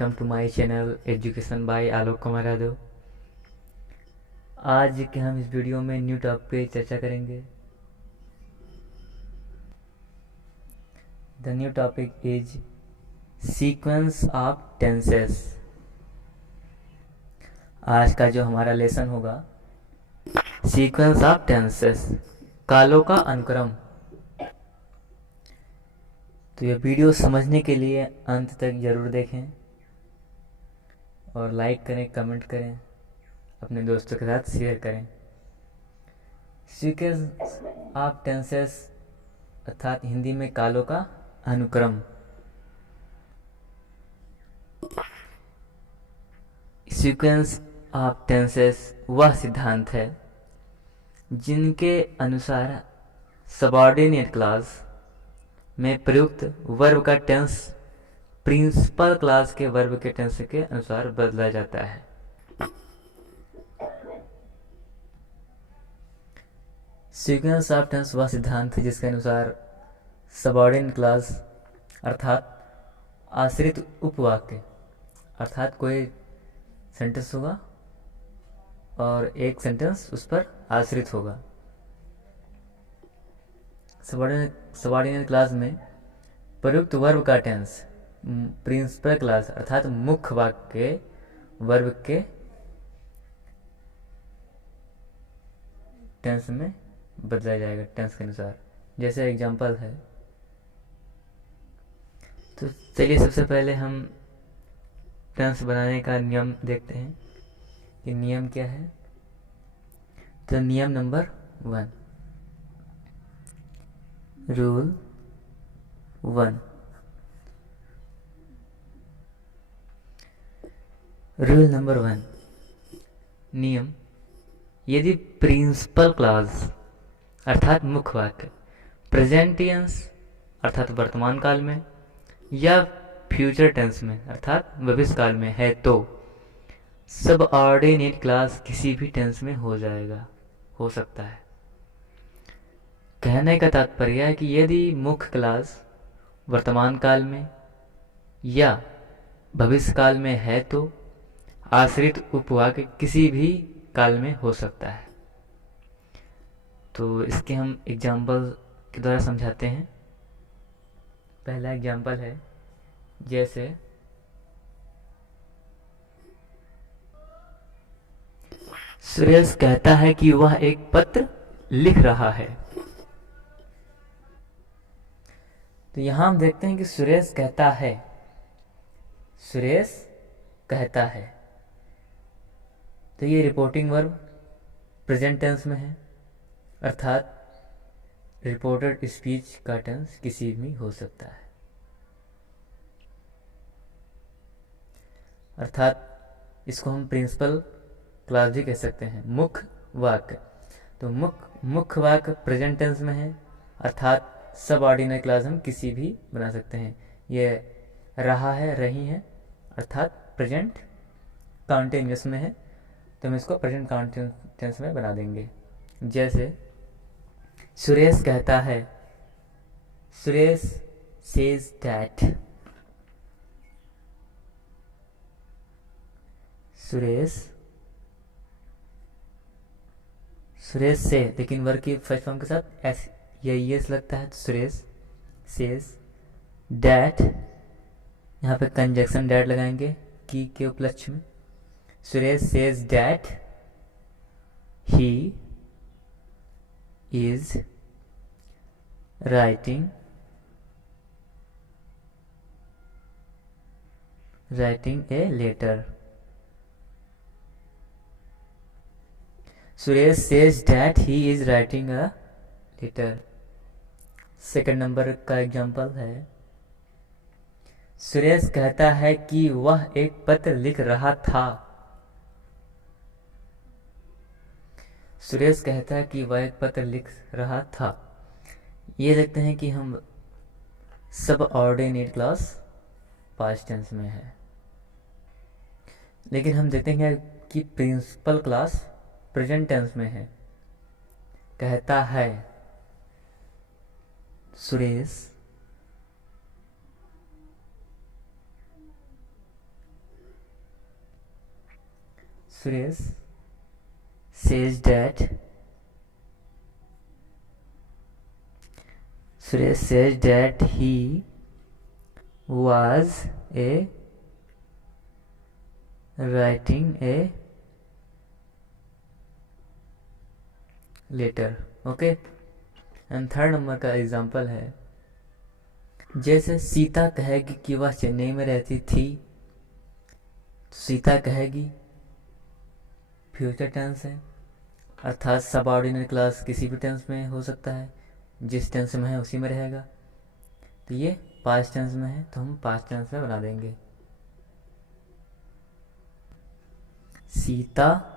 Welcome to my channel education by Alok Kumar Yadav. आज के हम इस वीडियो में न्यू टॉपिक पे चर्चा करेंगे। The new topic is sequence of tenses. आज का जो हमारा लेसन होगा सीक्वेंस ऑफ टेंसेस, कालों का अनुक्रम। तो यह वीडियो समझने के लिए अंत तक ज़रूर देखें और लाइक करें, कमेंट करें, अपने दोस्तों के साथ शेयर करें। सीक्वेंस ऑफ टेंसेस अर्थात हिंदी में कालों का अनुक्रम। सीक्वेंस ऑफ टेंसेस वह सिद्धांत है जिनके अनुसार सबऑर्डिनेट क्लास में प्रयुक्त वर्ब का टेंस प्रिंसिपल क्लास के वर्ब के टेंस के अनुसार बदला जाता है। सीक्वेंस ऑफ टेंस वह सिद्धांत है जिसके अनुसार सबऑर्डिनेट क्लास अर्थात आश्रित उपवाक्य अर्थात कोई सेंटेंस होगा और एक सेंटेंस उस पर आश्रित होगा। सबऑर्डिनेट क्लास में प्रयुक्त वर्ब का टेंस प्रिंसिपल क्लास अर्थात मुख्य वाक्य वर्ब के टेंस में बदला जाएगा टेंस के अनुसार। जैसे एग्जांपल है, तो चलिए सबसे पहले हम टेंस बनाने का नियम देखते हैं कि नियम क्या है। तो नियम नंबर 1, रूल 1। रूल नंबर 1, नियम। यदि प्रिंसिपल क्लॉज अर्थात मुख्य वाक्य प्रेजेंट टेंस अर्थात वर्तमान काल में या फ्यूचर टेंस में अर्थात भविष्य काल में है तो सबऑर्डिनेट क्लास किसी भी टेंस में हो सकता है। कहने का तात्पर्य है कि यदि मुख्य क्लास वर्तमान काल में या भविष्य काल में है तो आश्रित उपवाक्य किसी भी काल में हो सकता है। तो इसके हम एग्जाम्पल के द्वारा समझाते हैं। पहला एग्जाम्पल है, जैसे सुरेश कहता है कि वह एक पत्र लिख रहा है। तो यहां हम देखते हैं कि सुरेश कहता है, सुरेश कहता है। तो ये रिपोर्टिंग वर्ब प्रेजेंट टेंस में है अर्थात रिपोर्टेड स्पीच का टेंस किसी भी हो सकता है। अर्थात इसको हम प्रिंसिपल क्लॉज भी कह सकते हैं, मुख्य वाक्य। तो मुख्य वाक्य प्रेजेंट टेंस में है अर्थात सबऑर्डिनेट क्लॉज हम किसी भी बना सकते हैं। ये रहा है, रही है अर्थात प्रेजेंट कॉन्टिन्यूअस में है तो हम इसको प्रेजेंट कॉन्टिन्यूअस में बना देंगे। जैसे सुरेश कहता है, सुरेश सेज दैट। सुरेश से, लेकिन वर्ग की फर्स्ट फॉर्म के साथ एस या एस लगता है तो सुरेश सेज डैट। यहाँ पे कंजक्शन डैट लगाएंगे की के उपलक्ष्य में। Suresh says that he is writing a letter. Suresh says that he is writing a letter. Second number का एग्जांपल है, सुरेश कहता है कि वह एक पत्र लिख रहा था। सुरेश कहता है कि वह एक पत्र लिख रहा था। ये देखते हैं कि हम सबऑर्डिनेट क्लॉज पास्ट टेंस में है, लेकिन हम देखते हैं कि प्रिंसिपल क्लॉज प्रेजेंट टेंस में है। कहता है Suresh Suresh says that he was writing a letter. Okay, and third number का एग्जाम्पल है, जैसे सीता कहेगी कि वह चेन्नई में रहती थी, तो सीता कहेगी फ्यूचर टेंस है, अर्थात सबऑर्डिनेट क्लास किसी भी टेंस में हो सकता है, जिस टेंस में है उसी में रहेगा। तो ये पास्ट टेंस में है तो हम पास्ट टेंस में बना देंगे। Sita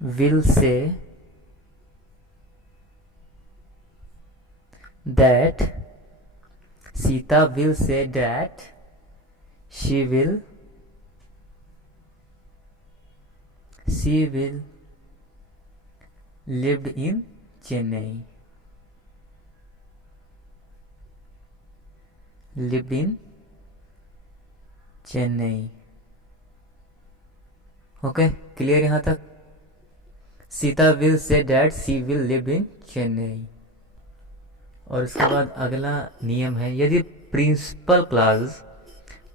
will say that she will lived in Chennai. Okay, clear यहाँ तक? Sita will say that she will live in Chennai. और उसके बाद अगला नियम है, यदि प्रिंसिपल क्लास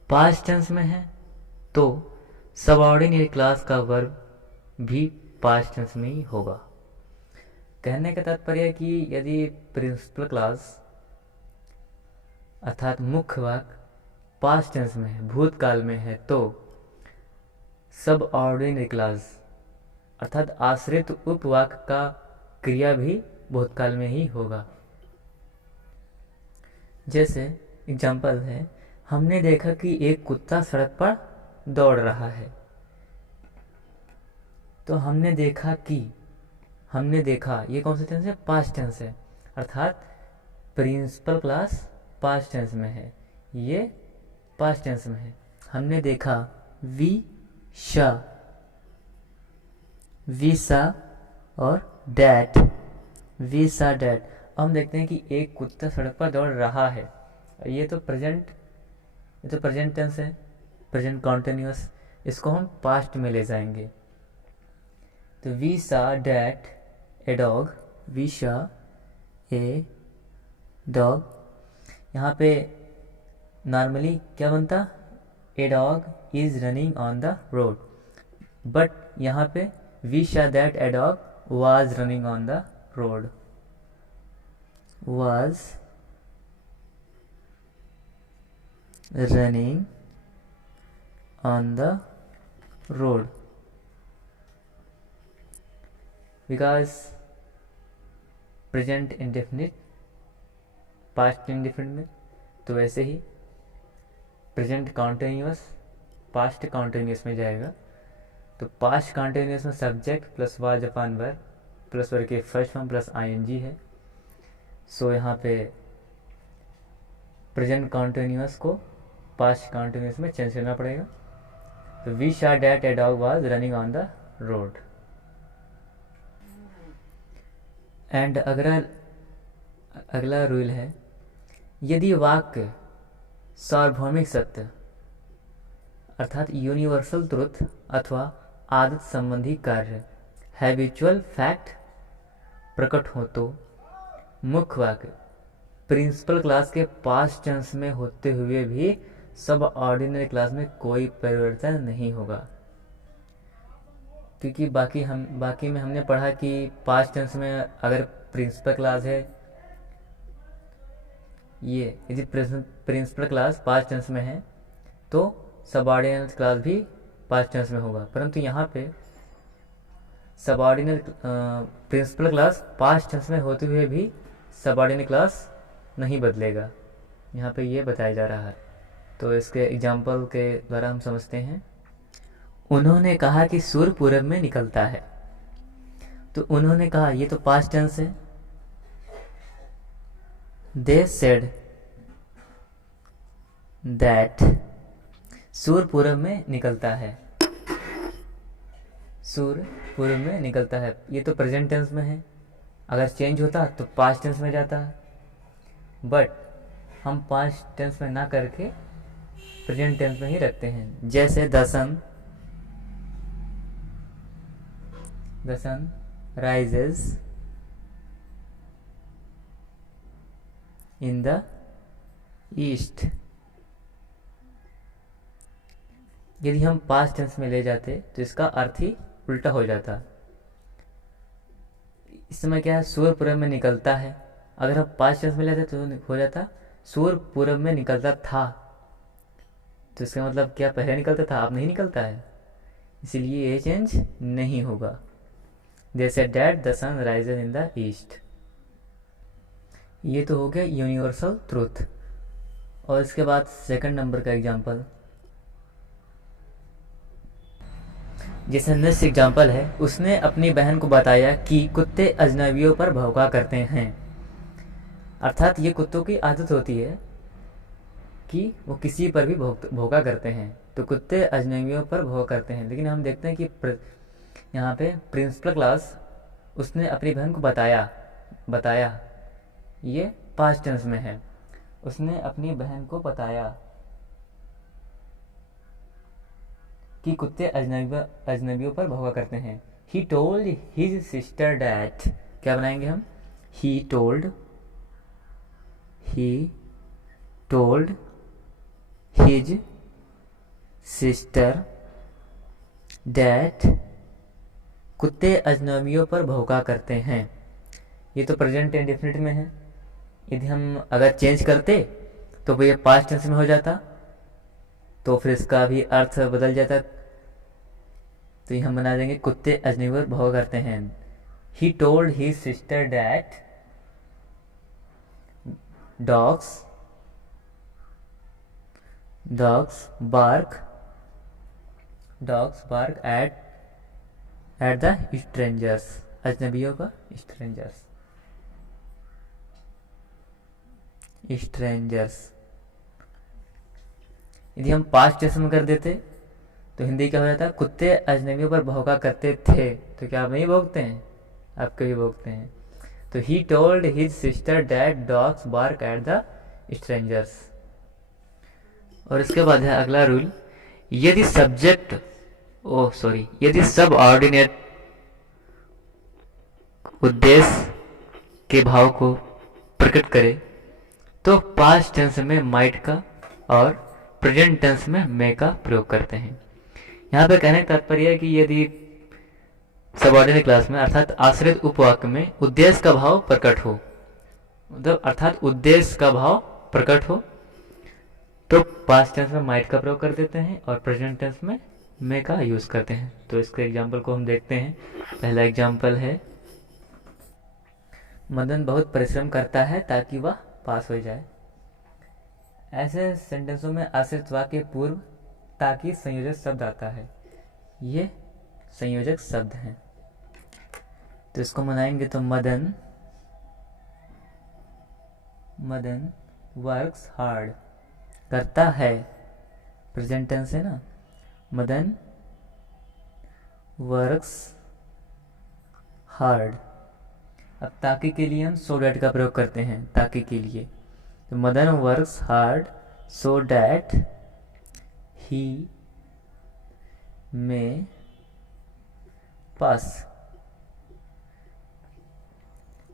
पास्ट टेंस में है तो सबऑर्डिनेट क्लास का वर्ब भी पास्ट टेंस में ही होगा। कहने का तात्पर्य है कि यदि प्रिंसिपल क्लास अर्थात मुख्य वाक्य पास्ट टेंस में है, भूतकाल में है, तो सबऑर्डिनेट क्लास अर्थात आश्रित उपवाक्य का क्रिया भी भूतकाल में ही होगा। जैसे एग्जाम्पल है, हमने देखा कि एक कुत्ता सड़क पर दौड़ रहा है। तो हमने देखा ये कौन सा टेंस है? पास्ट टेंस है, अर्थात प्रिंसिपल क्लास पास्ट टेंस में है, ये पास्ट टेंस में है। हमने देखा वी सा और डैट, वी सा डैट। हम देखते हैं कि एक कुत्ता सड़क पर दौड़ रहा है, ये तो प्रेजेंट टेंस है, प्रेजेंट कॉन्टिन्यूअस, इसको हम पास्ट में ले जाएंगे। तो we saw that a dog, we saw a dog. यहाँ पे नॉर्मली क्या बनता? A dog is running on the road, but यहाँ पे we saw that a dog was running on the road. Was running on the road because present indefinite past indefinite में, तो वैसे ही प्रेजेंट कॉन्टिन्यूअस पास्ट कॉन्टिन्यूअस में जाएगा। तो past continuous में subject plus was upon verb plus verb के first form plus ING है। सो यहाँ पे प्रेजेंट कॉन्टिन्यूअस को पास्ट कॉन्टिन्यूअस में चेंज करना पड़ेगा। तो we saw that a dog was running on the road. And अगला रूल है, यदि वाक्य सार्वभौमिक सत्य अर्थात यूनिवर्सल ट्रुथ अथवा आदत संबंधी कार्य हैबिचुअल फैक्ट प्रकट हो तो मुख्य वाक्य प्रिंसिपल क्लास के पास्ट टेंस में होते हुए भी सब ऑर्डिनरी क्लास में कोई परिवर्तन नहीं होगा। क्योंकि बाकी में हमने पढ़ा कि पास्ट टेंस में अगर प्रिंसिपल क्लास है, ये यदि प्रिंसिपल क्लास पास्ट टेंस में है तो सबऑर्डिनेट क्लास भी पास्ट टेंस में होगा, परंतु यहाँ पे subordinate principal clause past tense में होते हुए भी सबऑर्डिनेट क्लास नहीं बदलेगा, यहाँ पे ये बताया जा रहा है। तो इसके एग्जाम्पल के द्वारा हम समझते हैं। उन्होंने कहा कि सूर्य पूरब में निकलता है, तो उन्होंने कहा ये तो पास्ट टेंस है। दे सेड दैट सूर्य पूरब में निकलता है, सूर्य पूरब में निकलता है, ये तो प्रेजेंट टेंस में है। अगर चेंज होता तो पास्ट टेंस में जाता है, बट हम पास्ट टेंस में ना करके प्रेजेंट टेंस में ही रखते हैं। जैसे the sun the sun rises in the east. यदि हम पास्ट टेंस में ले जाते तो इसका अर्थ ही उल्टा हो जाता। इस समय क्या है, सूर्य पूरब में निकलता है। अगर हम पास्ट टेंस में लेते तो हो जाता सूर्य पूरब में निकलता था। तो इसका मतलब क्या पहले निकलता था, अब नहीं निकलता है, इसीलिए ये चेंज नहीं होगा। They said that the sun rises in the east. ये तो हो गया यूनिवर्सल ट्रूथ। और इसके बाद सेकंड नंबर का एग्जांपल, जैसे नेक्स्ट एग्जांपल है, उसने अपनी बहन को बताया कि कुत्ते अजनबियों पर भौंका करते हैं। अर्थात ये कुत्तों की आदत होती है कि वो किसी पर भी भौंका करते हैं। तो कुत्ते अजनबियों पर भौंका करते हैं, लेकिन हम देखते हैं कि यहाँ पे प्रिंसिपल क्लास उसने अपनी बहन को बताया ये पास्ट टेंस में है। उसने अपनी बहन को बताया कि कुत्ते अजनबियों पर भौंका करते हैं। ही टोल्ड हिज सिस्टर डैट, क्या बनाएंगे हम, ही टोल्ड हिज सिस्टर डैट कुत्ते अजनबियों पर भौंका करते हैं। ये तो प्रेजेंट इंडेफिनिट में है। यदि हम अगर चेंज करते तो ये पास्ट टेंस में हो जाता, तो फिर इसका भी अर्थ बदल जाता। तो ये हम बना देंगे कुत्ते अजनबी पर भौंका करते हैं। ही told his sister that dogs bark at the strangers, अजनबियों का strangers। यदि हम पास्ट टेंस में कर देते तो हिंदी क्या हो जाता, कुत्ते अजनबियों पर भौंका करते थे। तो क्या आप नहीं भौंकते हैं, आप कभी भौंकते हैं। तो he told his sister that dogs bark at the strangers. और इसके बाद है अगला रूल, यदि यदि सब ऑर्डिनेट उद्देश्य के भाव को प्रकट करे तो पास्ट टेंस में माइट का और प्रेजेंट टेंस में मे का प्रयोग करते हैं। यहाँ पे कहने का तात्पर्य है कि यदि सबऑर्डिनेट क्लास में अर्थात आश्रित उपवाक्य में उद्देश्य का भाव प्रकट हो, मतलब अर्थात उद्देश्य का भाव प्रकट हो, तो पास्ट टेंस में माइट का प्रयोग कर देते हैं और प्रेजेंट टेंस में मे का यूज करते हैं। तो इसके एग्जाम्पल को हम देखते हैं। पहला एग्जाम्पल है, मदन बहुत परिश्रम करता है ताकि वह पास हो जाए। ऐसे सेंटेंसों में आश्रित वाक्य पूर्व ताकि संयोजक शब्द आता है। ये संयोजक शब्द हैं। तो इसको बनाएंगे तो मदन वर्क्स हार्ड, करता है, प्रेजेंट टेंस है ना, मदन वर्क्स हार्ड। अब ताकि के लिए हम सो डैट का प्रयोग करते हैं, ताकि के लिए। तो Madan works hard so that he में पास।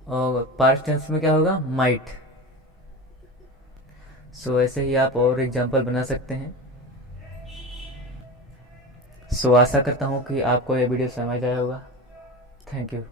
और पास्ट टेंस में क्या होगा, माइट। सो ऐसे ही आप और एग्जाम्पल बना सकते हैं। सो आशा करता हूँ कि आपको यह वीडियो समझ आया होगा। Thank you.